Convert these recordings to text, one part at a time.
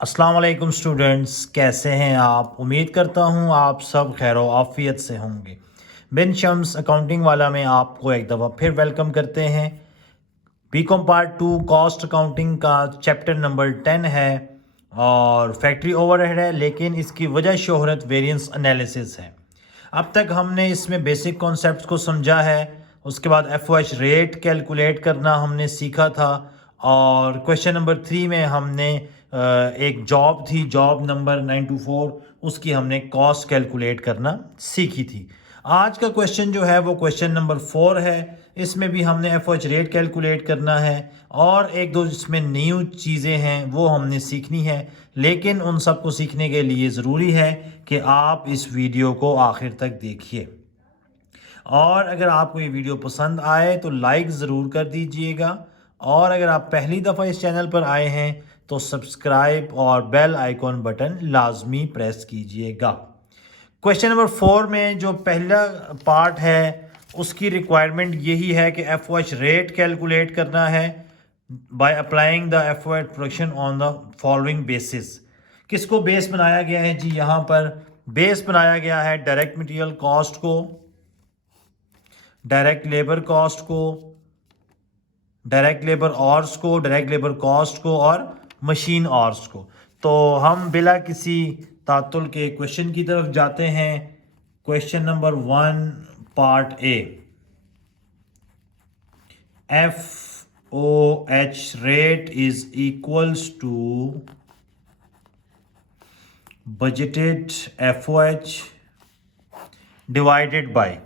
अस्सलाम वालेकुम स्टूडेंट्स, कैसे हैं आप। उम्मीद करता हूं आप सब खैर आफियत से होंगे। बिन शम्स अकाउंटिंग वाला में आपको एक दफ़ा फिर वेलकम करते हैं। बीकॉम पार्ट 2 कॉस्ट अकाउंटिंग का चैप्टर नंबर 10 है और फैक्ट्री ओवरहेड है, लेकिन इसकी वजह शोहरत वेरिएंस एनालिसिस है। अब तक हमने इसमें बेसिक कॉन्सेप्ट्स को समझा है। उसके बाद एफओएच रेट कैलकुलेट करना हमने सीखा था और क्वेश्चन नंबर 3 में हमने एक जॉब थी, जॉब नंबर 924, उसकी हमने कॉस्ट कैलकुलेट करना सीखी थी। आज का क्वेश्चन जो है वो क्वेश्चन नंबर 4 है। इसमें भी हमने एफओएच रेट कैलकुलेट करना है और एक दो जिसमें न्यू चीज़ें हैं वो हमने सीखनी है। लेकिन उन सब को सीखने के लिए ज़रूरी है कि आप इस वीडियो को आखिर तक देखिए और अगर आपको ये वीडियो पसंद आए तो लाइक ज़रूर कर दीजिएगा और अगर आप पहली दफ़ा इस चैनल पर आए हैं तो सब्सक्राइब और बेल आइकॉन बटन लाजमी प्रेस कीजिएगा। क्वेश्चन नंबर 4 में जो पहला पार्ट है उसकी रिक्वायरमेंट यही है कि एफओएच रेट कैलकुलेट करना है by applying the FOH production on the following basis. किसको बेस बनाया गया है जी? यहाँ पर बेस बनाया गया है डायरेक्ट मटेरियल कॉस्ट को, डायरेक्ट लेबर कॉस्ट को, डायरेक्ट लेबर आवर्स को, डायरेक्ट लेबर कॉस्ट को और मशीन आवर्स को। तो हम बिला किसी तातुल के क्वेश्चन की तरफ जाते हैं। Question number 1 part A. F O H rate is equals to budgeted F O H divided by,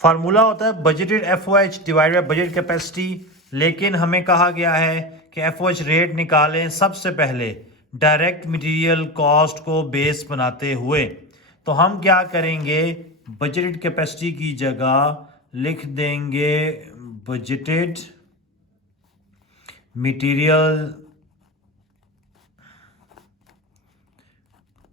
formula होता है budgeted F O H divided by budget capacity. लेकिन हमें कहा गया है कि एफ ओ एच रेट निकालें सबसे पहले डायरेक्ट मटेरियल कॉस्ट को बेस बनाते हुए। तो हम क्या करेंगे, बजटेड कैपेसिटी की जगह लिख देंगे बजटेड मटेरियल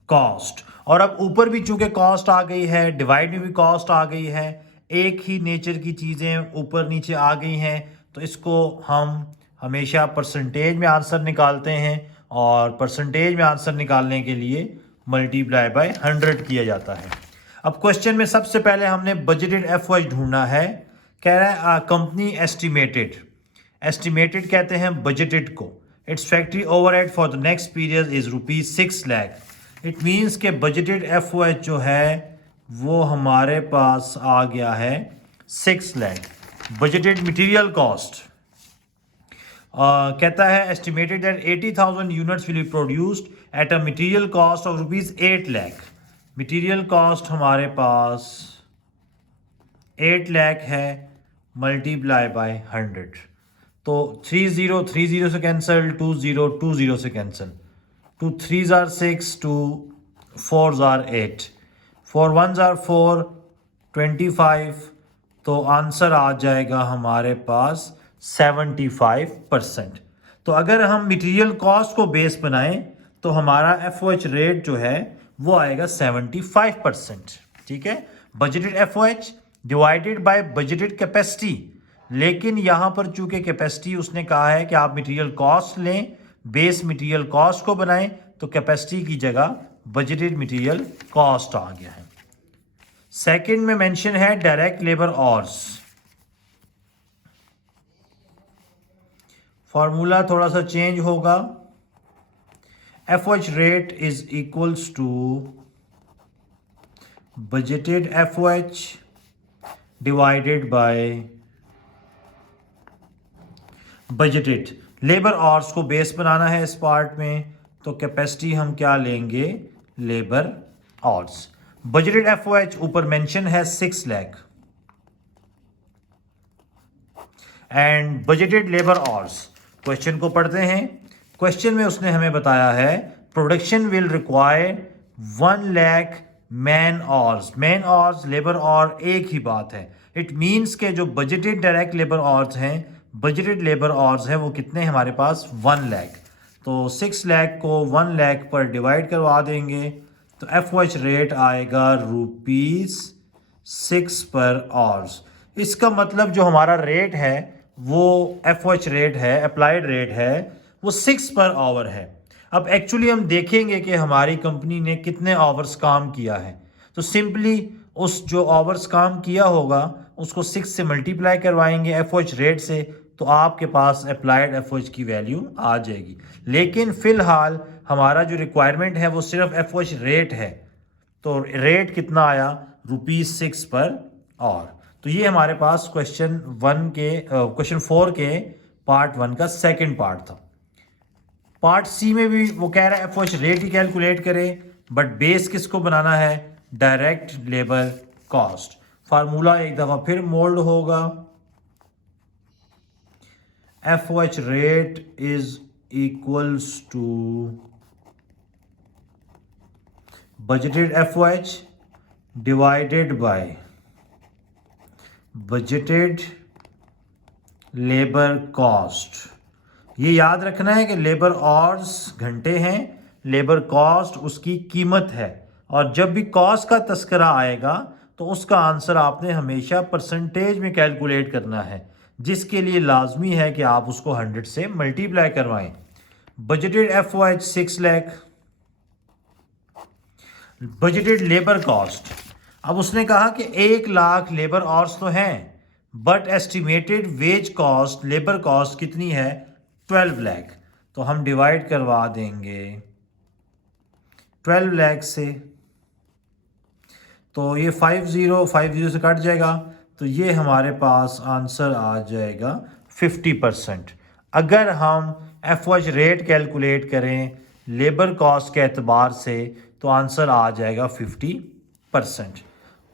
कॉस्ट। और अब ऊपर भी चूंकि कॉस्ट आ गई है, डिवाइड में भी कॉस्ट आ गई है, एक ही नेचर की चीज़ें ऊपर नीचे आ गई हैं, तो इसको हम हमेशा परसेंटेज में आंसर निकालते हैं और परसेंटेज में आंसर निकालने के लिए मल्टीप्लाई बाय 100 किया जाता है। अब क्वेश्चन में सबसे पहले हमने बजटेड एफओएच ढूंढना है। कह रहा है कंपनी एस्टिमेटेड, एस्टिमेटेड कहते हैं बजटेड को, it's factory overhead for the next period is ₹6 lakh. It means के बजटेड एफओएच जो है वो हमारे पास आ गया है 6 लाख। बजटेड मटेरियल कॉस्ट कहता है estimated that 80,000 units will be produced at a material cost of ₹8 lakh. Material cost हमारे पास 8 लाख है, मल्टीप्लाई बाय 100। तो 30 30 से कैंसिल, 20 20 से cancel, 2 3s are 6, 2 4s are 8, 4 1s are 4, 25। तो आंसर आ जाएगा हमारे पास 75%। तो अगर हम मटेरियल कॉस्ट को बेस बनाएं तो हमारा एफओएच रेट जो है वो आएगा 75%। ठीक है, budgeted FOH divided by budgeted capacity. लेकिन यहां पर चूंकि कैपेसिटी उसने कहा है कि आप मटेरियल कॉस्ट लें, बेस मटेरियल कॉस्ट को बनाएं, तो कैपेसिटी की जगह बजटेड मटेरियल कॉस्ट आ गया है। सेकंड में मेंशन है डायरेक्ट लेबर आवर्स। फॉर्मूला थोड़ा सा चेंज होगा। FOH rate is equals to budgeted FOH divided by budgeted labour hours को बेस बनाना है इस पार्ट में, तो कैपेसिटी हम क्या लेंगे, लेबर आवर्स। बजटेड एफओएच ऊपर मेंशन है 6 lakh and budgeted labour hours. Question को पढ़ते हैं। क्वेश्चन में उसने हमें बताया है production will require 1 lakh man hours. Man hours labour hour एक ही बात है। इट मीन्स के जो बजटेड डायरेक्ट लेबर आवर्स हैं, बजटेड लेबर आवर्स हैं, वो कितने हमारे पास 1 लाख। तो 6 लाख को 1 लाख पर डिवाइड करवा देंगे तो एफओएच रेट आएगा ₹6 पर आवर्स। इसका मतलब जो हमारा रेट है वो एफओएच रेट है, अप्लाइड रेट है, वो 6 पर आवर है। अब एक्चुअली हम देखेंगे कि हमारी कंपनी ने कितने आवर्स काम किया है। तो सिंपली उस जो आवर्स काम किया होगा उसको 6 से मल्टीप्लाई करवाएंगे एफओएच रेट से, तो आपके पास अप्लाइड एफओएच की वैल्यू आ जाएगी। लेकिन फ़िलहाल हमारा जो रिक्वायरमेंट है वो सिर्फ एफओएच रेट है। तो रेट कितना आया, ₹6 पर आवर। तो ये हमारे पास क्वेश्चन 4 के पार्ट 1 का सेकंड पार्ट था। पार्ट सी में भी वो कह रहा है एफओएच रेट ही कैलकुलेट करें, बट बेस किसको बनाना है, डायरेक्ट लेबर कॉस्ट। फार्मूला एक दफ़ा फिर मोल्ड होगा, FOH rate is equals to budgeted FOH divided by budgeted labour cost. ये याद रखना है कि लेबर आवर्स घंटे हैं, लेबर कॉस्ट उसकी कीमत है, और जब भी कॉस्ट का तस्करा आएगा तो उसका आंसर आपने हमेशा परसेंटेज में कैलकुलेट करना है, जिसके लिए लाजमी है कि आप उसको 100 से मल्टीप्लाई करवाएं। Budgeted FOH 6 lakh, budgeted labour cost. अब उसने कहा कि 1 लाख लेबर आवर्स तो हैं, but estimated wage cost labour cost कितनी है, 12 लाख। तो हम डिवाइड करवा देंगे 12 लाख से, तो ये 50 से कट जाएगा, तो ये हमारे पास आंसर आ जाएगा 50%। अगर हम एफओएच रेट कैलकुलेट करें लेबर कॉस्ट के एतबार से तो आंसर आ जाएगा 50%।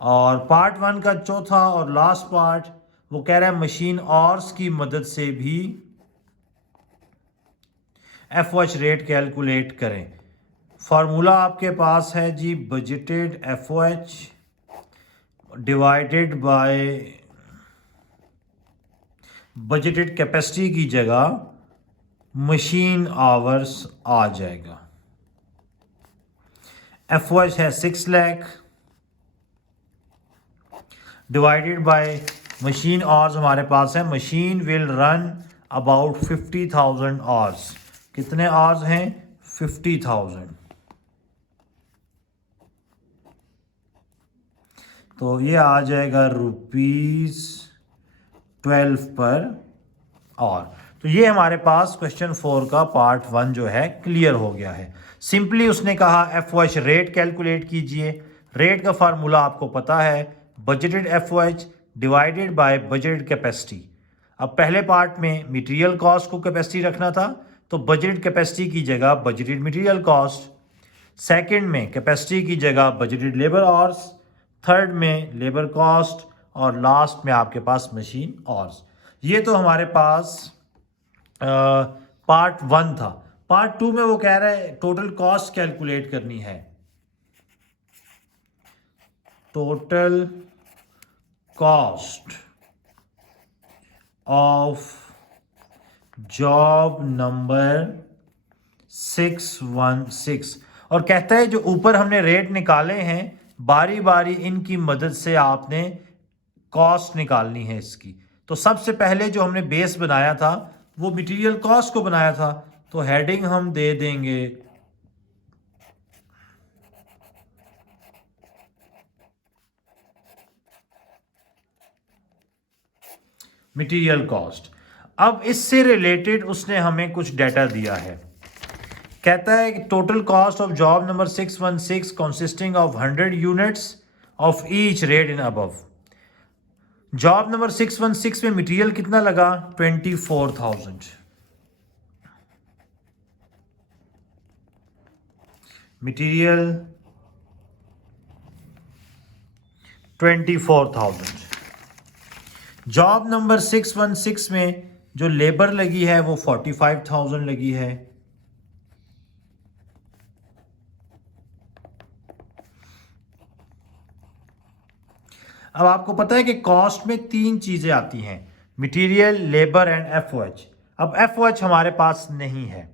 और पार्ट 1 का चौथा और लास्ट पार्ट वो कह रहा है मशीन आवर्स की मदद से भी एफओएच रेट कैलकुलेट करें। फार्मूला आपके पास है जी, budgeted FOH divided by budgeted capacity की जगह मशीन आवर्स आ जाएगा। एफओएच है 6 lakh divided by machine hours हमारे पास है, machine will run about 50,000 hours. कितने आवर्स हैं, 50,000। तो ये आ जाएगा ₹12 पर आवर। तो ये हमारे पास क्वेश्चन 4 का पार्ट 1 जो है क्लियर हो गया है। सिंपली उसने कहा एफओएच रेट कैलकुलेट कीजिए। रेट का फार्मूला आपको पता है, budgeted FOH divided by budgeted capacity. अब पहले पार्ट में मटेरियल कॉस्ट को कैपेसिटी रखना था, तो बजटेड कैपेसिटी की जगह बजटेड मटेरियल कॉस्ट। सेकंड में कैपेसिटी की जगह बजटेड लेबर आवर्स। थर्ड में लेबर कॉस्ट, और लास्ट में आपके पास मशीन आवर्स। ये तो हमारे पास पार्ट 1 था। पार्ट 2 में वो कह रहा है टोटल कॉस्ट कैलकुलेट करनी है। Total cost of job number 616, और कहता है जो ऊपर हमने रेट निकाले हैं बारी बारी इनकी मदद से आपने कॉस्ट निकालनी है इसकी। तो सबसे पहले जो हमने बेस बनाया था वो मटेरियल कॉस्ट को बनाया था, तो हेडिंग हम दे देंगे मटेरियल कॉस्ट। अब इससे रिलेटेड उसने हमें कुछ डाटा दिया है। कहता है कि total cost of job number 616 consisting of 100 units of each rate in above. Job number 616 में मटेरियल कितना लगा, 24,000। मटेरियल 24,000। जॉब नंबर 616 में जो लेबर लगी है वो 45,000 लगी है। अब आपको पता है कि कॉस्ट में 3 चीजें आती हैं, मटेरियल, लेबर एंड एफओएच। अब एफओएच हमारे पास नहीं है,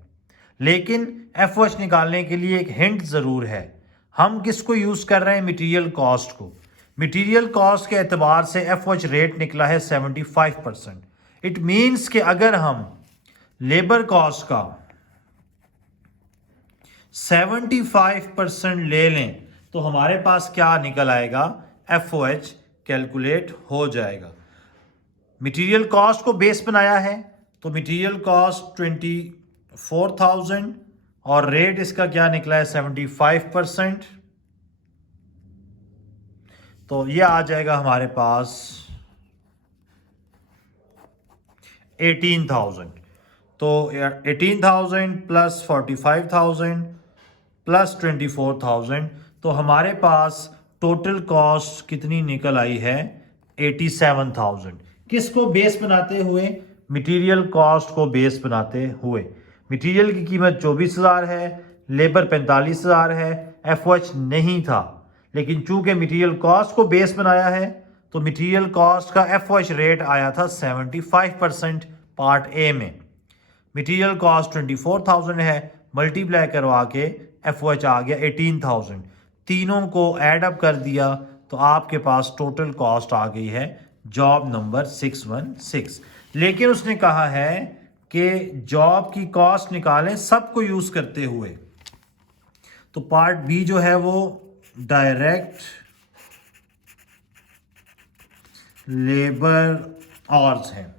लेकिन एफओएच निकालने के लिए एक हिंट ज़रूर है। हम किसको यूज़ कर रहे हैं, मटेरियल कॉस्ट को। मटेरियल कॉस्ट के एतबार से एफओएच रेट निकला है 75%। इट मीन्स कि अगर हम लेबर कॉस्ट का 75% ले लें तो हमारे पास क्या निकल आएगा, FOH कैलकुलेट हो जाएगा। मटेरियल कॉस्ट को बेस बनाया है तो मटेरियल कॉस्ट 24,000 और रेट इसका क्या निकला है 75%। तो ये आ जाएगा हमारे पास 18,000। तो 18,000 प्लस 45,000 प्लस 24,000, तो हमारे पास टोटल कॉस्ट कितनी निकल आई है 87,000। किसको बेस बनाते हुए, मटेरियल कॉस्ट को बेस बनाते हुए। मटेरियल की कीमत 24,000 है, लेबर 45,000 है, FOH नहीं था, लेकिन चूंकि मटेरियल कॉस्ट को बेस बनाया है तो मटेरियल कॉस्ट का FOH रेट आया था 75% पार्ट ए में। मटेरियल कॉस्ट 24,000 है, मल्टीप्लाई करवा के FOH आ गया 18,000। तीनों को ऐड अप कर दिया तो आपके पास टोटल कॉस्ट आ गई है जॉब नंबर 616। लेकिन उसने कहा है कि जॉब की कॉस्ट निकालें सबको यूज करते हुए। तो पार्ट बी जो है वो डायरेक्ट लेबर आवर्स है।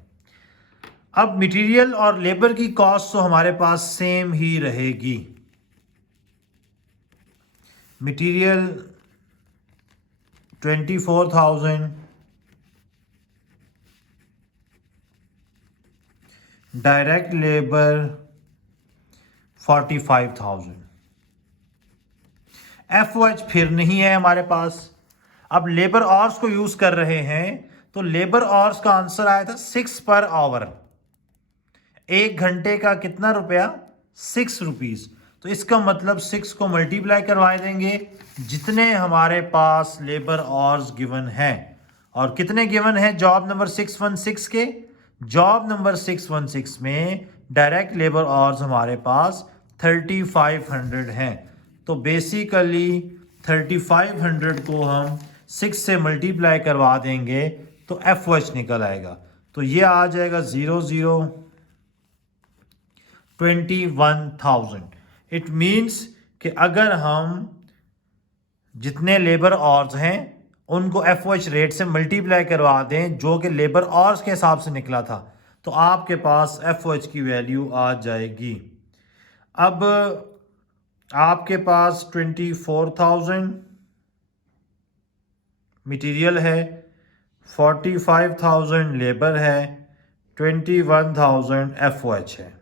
अब मटेरियल और लेबर की कॉस्ट तो हमारे पास सेम ही रहेगी। Material 24,000, direct labour 45,000। FOH फिर नहीं है हमारे पास। अब लेबर आवर्स को यूज कर रहे हैं तो लेबर आवर्स का आंसर आया था 6 पर आवर। 1 घंटे का कितना रुपया, 6 रुपीज। तो इसका मतलब 6 को मल्टीप्लाई करवा देंगे जितने हमारे पास लेबर आवर्स गिवन है। और कितने गिवन है जॉब नंबर 616 के, जॉब नंबर 616 में डायरेक्ट लेबर आवर्स हमारे पास 3500 हैं। तो बेसिकली 3500 को हम 6 से मल्टीप्लाई करवा देंगे तो FOH निकल आएगा। तो ये आ जाएगा 21,000। इट मीन्स कि अगर हम जितने लेबर आवर्स हैं उनको FOH रेट से मल्टीप्लाई करवा दें जो कि लेबर आवर्स के हिसाब से निकला था तो आपके पास FOH की वैल्यू आ जाएगी। अब आपके पास 24,000 मटेरियल है, 45,000 लेबर है, 21,000 FOH है।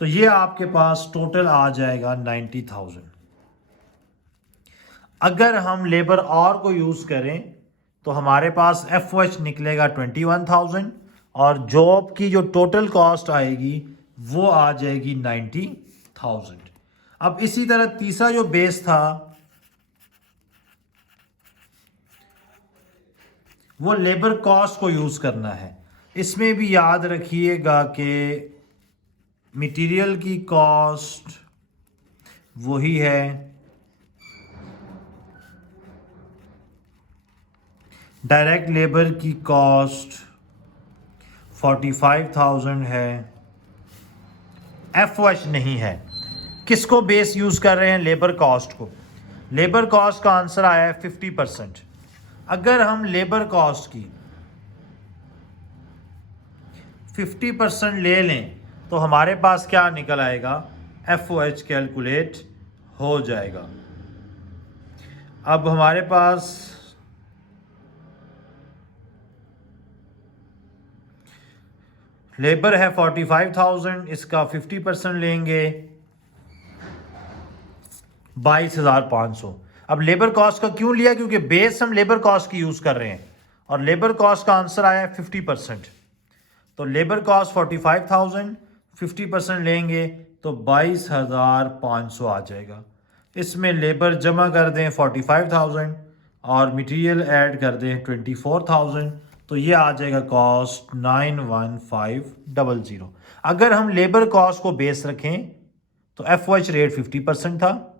तो ये आपके पास टोटल आ जाएगा 90,000। अगर हम लेबर आवर को यूज करें तो हमारे पास FOH निकलेगा 21,000 और जॉब की जो टोटल कॉस्ट आएगी वो आ जाएगी 90,000। अब इसी तरह तीसरा जो बेस था वो लेबर कॉस्ट को यूज करना है। इसमें भी याद रखिएगा कि मटेरियल की कॉस्ट वही है, डायरेक्ट लेबर की कॉस्ट 45,000 है, FOH नहीं है। किसको बेस यूज कर रहे हैं, लेबर कॉस्ट को। लेबर कॉस्ट का आंसर आया है 50%। अगर हम लेबर कॉस्ट की 50% ले लें तो हमारे पास क्या निकल आएगा, FOH कैलकुलेट हो जाएगा। अब हमारे पास लेबर है 45,000, इसका 50% लेंगे 22,500। अब लेबर कॉस्ट का क्यों लिया, क्योंकि बेस हम लेबर कॉस्ट की यूज कर रहे हैं और लेबर कॉस्ट का आंसर आया है 50%। तो लेबर कॉस्ट 45,000, 50% लेंगे तो 22,500 आ जाएगा। इसमें लेबर जमा कर दें 45,000 और मटेरियल ऐड कर दें 24,000 तो ये आ जाएगा कॉस्ट 91,500। अगर हम लेबर कॉस्ट को बेस रखें तो FOH रेट 50% था,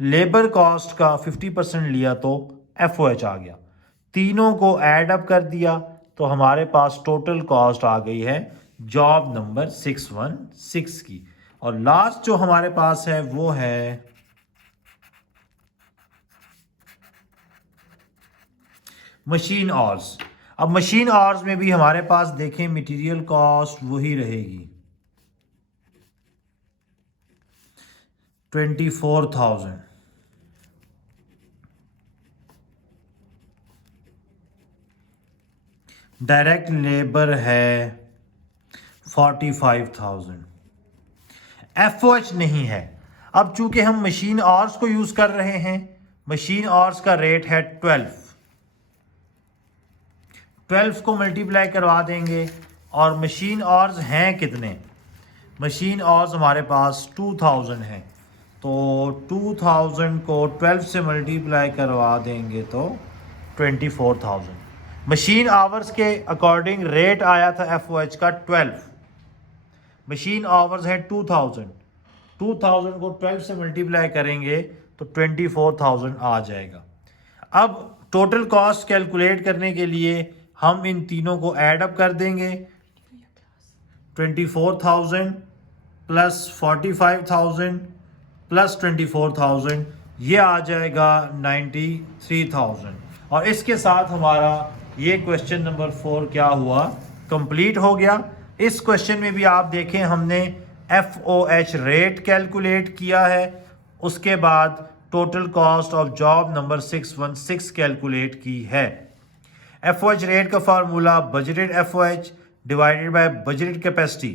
लेबर कॉस्ट का 50% लिया तो FOH आ गया। तीनों को ऐड अप कर दिया तो हमारे पास टोटल कॉस्ट आ गई है जॉब नंबर 616 की। और लास्ट जो हमारे पास है वो है मशीन आवर्स। अब मशीन आवर्स में भी हमारे पास देखें मटेरियल कॉस्ट वही रहेगी 24,000। डायरेक्ट लेबर है 45,000। एफओएच नहीं है। अब चूंकि हम मशीन आवर्स को यूज कर रहे हैं, मशीन आवर्स का रेट है 12 को मल्टीप्लाई करवा देंगे और मशीन आवर्स हैं कितने, मशीन आवर्स हमारे पास 2000 हैं, तो 2000 को 12 से मल्टीप्लाई करवा देंगे तो 24,000। मशीन आवर्स के अकॉर्डिंग रेट आया था एफओएच का 12, मशीन आवर्स है 2000 को 12 से मल्टीप्लाई करेंगे तो 24,000 आ जाएगा। अब टोटल कॉस्ट कैलकुलेट करने के लिए हम इन तीनों को ऐड अप कर देंगे। 24,000 प्लस 45,000 प्लस 24,000 ये आ जाएगा 93,000। और इसके साथ हमारा ये क्वेश्चन नंबर 4 क्या हुआ, कंप्लीट हो गया। इस क्वेश्चन में भी आप देखें हमने एफओएच रेट कैलकुलेट किया है, उसके बाद total cost of job number 616 calculate की है। एफओएच रेट का formula budgeted FOH divided by budgeted capacity.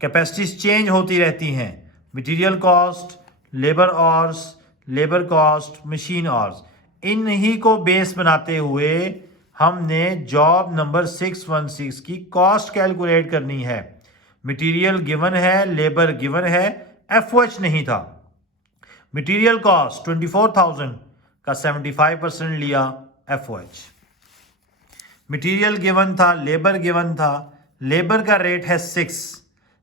Capacities change होती रहती हैं, material cost, labour hours, labour cost, machine hours, इन ही को बेस बनाते हुए हमने जॉब नंबर 616 की कॉस्ट कैलकुलेट करनी है। मटेरियल गिवन है, लेबर गिवन है, एफओएच नहीं था। मटेरियल कॉस्ट 24,000 का 75% लिया एफओएच। मटेरियल गिवन था, लेबर गिवन था, लेबर का रेट है 6,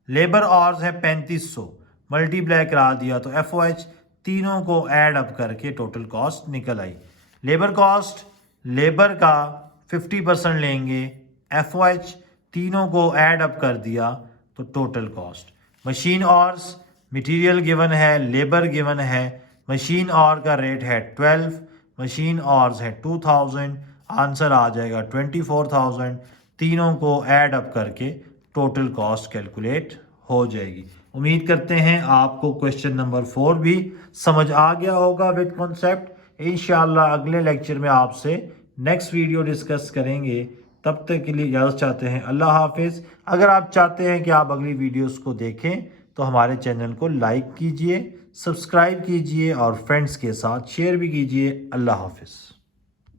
लेबर आवर्स है 3500, मल्टीप्लाई करा दिया तो एफओएच, तीनों को ऐड अप करके टोटल कॉस्ट निकल आई। लेबर कॉस्ट, लेबर का 50% लेंगे, एफओएच, तीनों को ऐड अप कर दिया तो total cost. Machine hours, material given है, लेबर गिवन है, मशीन आवर का रेट है 12, मशीन आवर्स है 2000, आंसर आ जाएगा 24,000, तीनों को ऐड अप करके टोटल कॉस्ट कैलकुलेट हो जाएगी। उम्मीद करते हैं आपको क्वेश्चन नंबर 4 भी समझ आ गया होगा विद कॉन्सेप्ट। इंशाल्लाह अगले लेक्चर में आपसे नेक्स्ट वीडियो डिस्कस करेंगे। तब तक के लिए इजाज़त चाहते हैं, अल्लाह हाफिज़। अगर आप चाहते हैं कि आप अगली वीडियोस को देखें तो हमारे चैनल को लाइक कीजिए, सब्सक्राइब कीजिए और फ्रेंड्स के साथ शेयर भी कीजिए। अल्लाह हाफिज़।